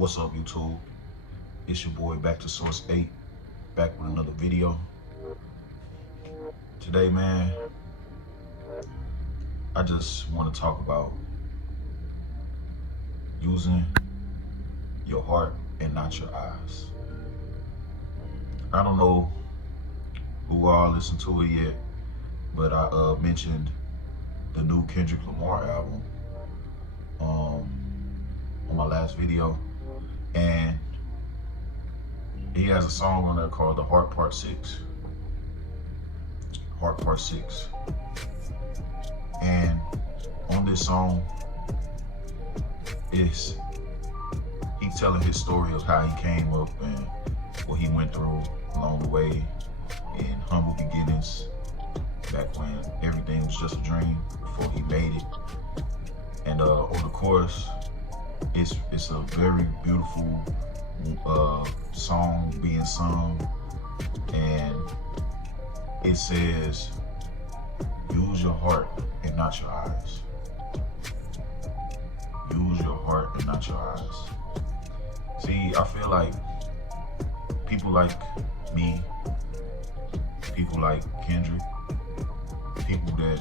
What's up, YouTube? It's your boy Back to Source 8, back with another video. Today, man, I just want to talk about using your heart and not your eyes. I don't know who all listened to it yet, but I mentioned the new Kendrick Lamar album on my last video, and he has a song on there called The Heart Part 6. Heart Part 6. And on this song, he's telling his story of how he came up and what he went through along the way in humble beginnings, back when everything was just a dream before he made it. And on the chorus, it's a very beautiful song being sung, and it says, use your heart and not your eyes. Use your heart and not your eyes. See, I feel like people like me, people like Kendrick, people that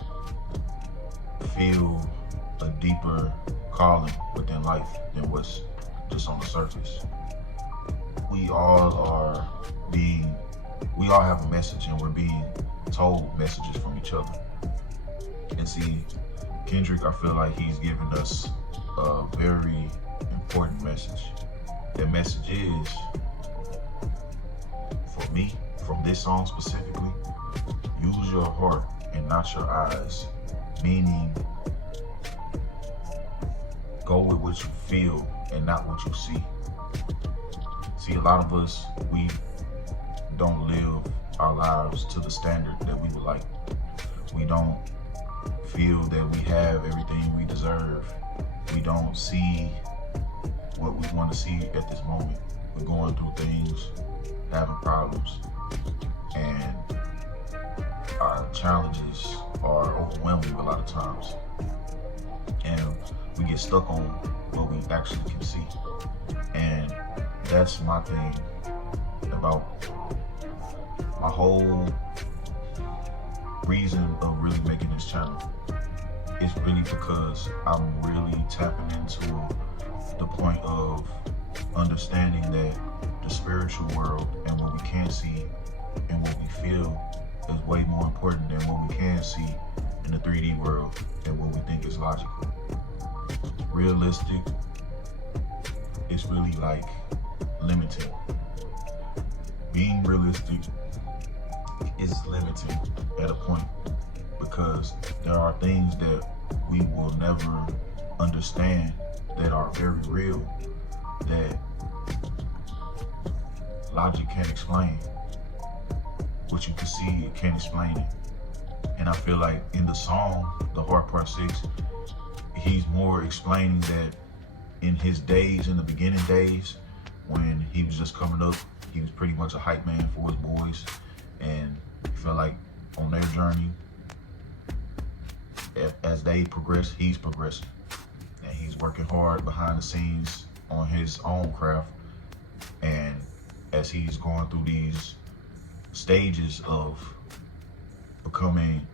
feel a deeper calling within life than what's just on the surface. We all have a message, and we're being told messages from each other. And see, Kendrick, I feel like he's giving us a very important message. That message is, for me, from this song specifically, use your heart and not your eyes. Meaning, go with what you feel and not what you see. See, a lot of us, we don't live our lives to the standard that we would like. We don't feel that we have everything we deserve. We don't see what we want to see at this moment. We're going through things, having problems, and our challenges are overwhelming a lot of times. And we get stuck on what we actually can see. And that's my thing about my whole reason of really making this channel. It's really because I'm really tapping into the point of understanding that the spiritual world and what we can see and what we feel is way more important than what we can see in the 3D world and what we think is logical. Realistic, it's really like limiting. Being realistic is limiting at a point, because there are things that we will never understand that are very real, that logic can't explain. What you can see, it can't explain it. And I feel like in the song, The Heart Part 6, he's more explaining that in his days, in the beginning days, when he was just coming up, he was pretty much a hype man for his boys. And he felt like on their journey, as they progress, he's progressing. And he's working hard behind the scenes on his own craft. And as he's going through these stages of becoming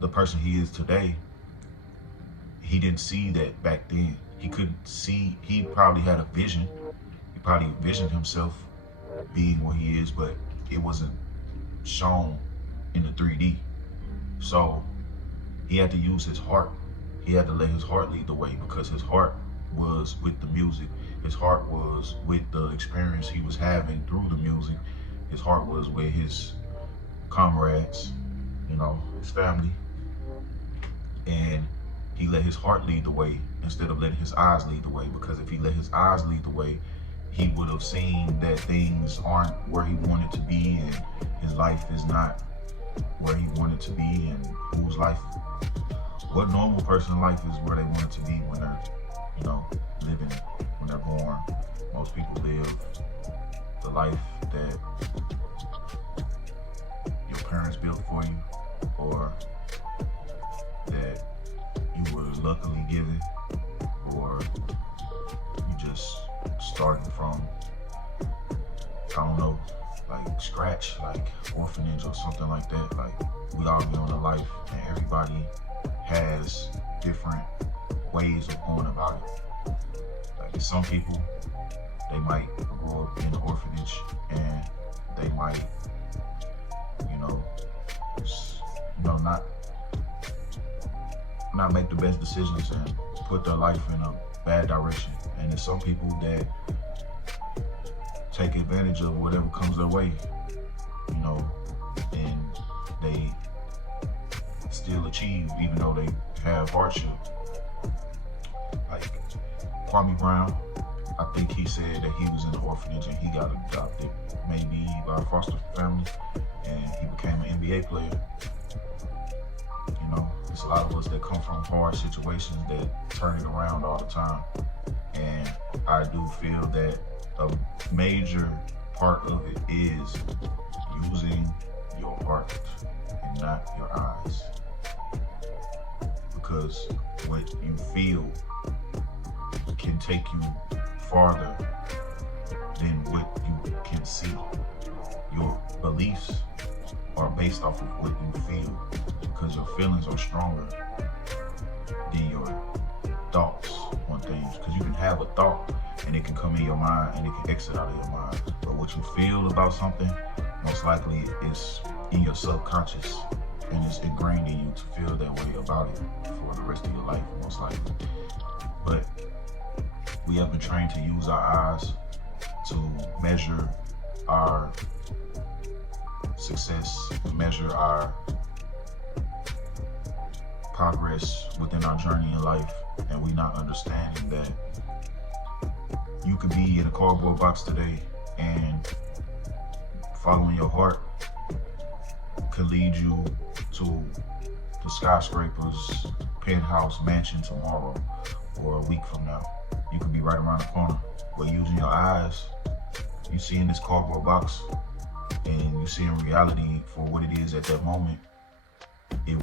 the person he is today, he didn't see that back then. He couldn't see, he probably had a vision. He probably envisioned himself being what he is, but it wasn't shown in the 3D. So he had to use his heart. He had to let his heart lead the way, because his heart was with the music. His heart was with the experience he was having through the music. His heart was with his comrades, you know, his family. And he let his heart lead the way instead of letting his eyes lead the way, because if he let his eyes lead the way, he would have seen that things aren't where he wanted to be, and his life is not where he wanted to be, and whose life, what normal person's life is where they want it to be when they're, you know, living, when they're born. Most people live the life that your parents built for you, or that you were luckily given, or you just starting from, I don't know, like scratch, like orphanage or something like that. Like, we all be on a life, and everybody has different ways of going about it. Like, some people, they might grow up in an orphanage and they might, you know, not make the best decisions and put their life in a bad direction. And there's some people that take advantage of whatever comes their way, you know, and they still achieve even though they have hardship. Like Kwame Brown, I think he said that he was in the orphanage and he got adopted maybe by a foster family and he became an NBA player. You know, there's a lot of us that come from hard situations that turn it around all the time. And I do feel that a major part of it is using your heart and not your eyes. Because what you feel can take you farther than what you can see. Your beliefs are based off of what you feel, because your feelings are stronger than your thoughts on things. Because you can have a thought and it can come in your mind and it can exit out of your mind, but what you feel about something, most likely is in your subconscious and it's ingrained in you to feel that way about it for the rest of your life, most likely. But we have been trained to use our eyes to measure our success, measure our progress within our journey in life, and we not understanding that you could be in a cardboard box today and following your heart could lead you to the skyscrapers, penthouse mansion tomorrow or a week from now. You could be right around the corner. But using your eyes, you see in this cardboard box and you see in reality for what it is at that moment, it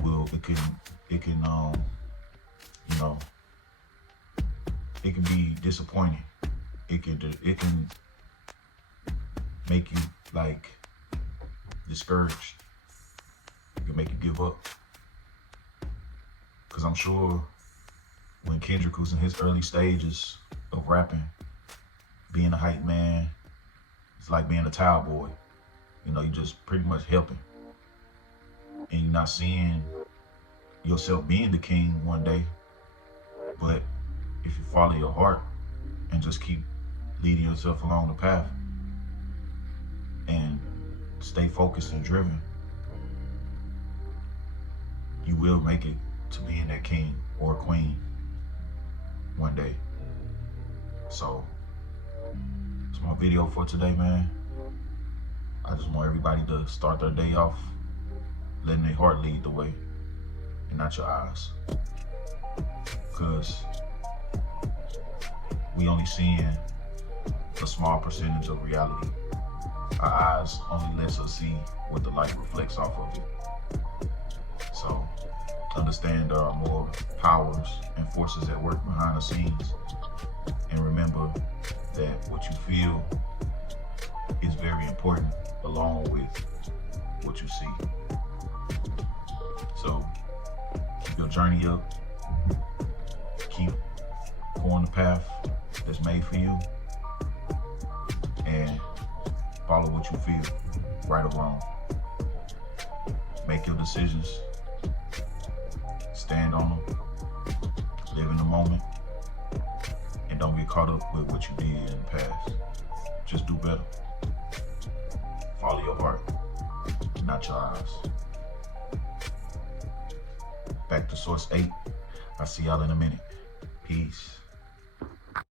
can be disappointing. It can make you like discouraged. It can make you give up. Cause I'm sure when Kendrick was in his early stages of rapping, being a hype man, it's like being a towel boy. You know, you just pretty much helping. And you're not seeing yourself being the king one day. But if you follow your heart and just keep leading yourself along the path and stay focused and driven, you will make it to being that king or queen one day. So it's my video for today, man. I just want everybody to start their day off letting their heart lead the way and not your eyes. Because we only seeing a small percentage of reality. Our eyes only lets us see what the light reflects off of it. So understand there are more powers and forces at work behind the scenes. And remember that what you feel is very important along with what you see. So keep your journey up. Keep going the path that's made for you. And follow what you feel, right or wrong. Make your decisions. Stand on them. Live in the moment. And don't get caught up with what you did in the past. Just do better. Follow your heart, not your eyes. Back to Source 8. I'll see y'all in a minute. Peace.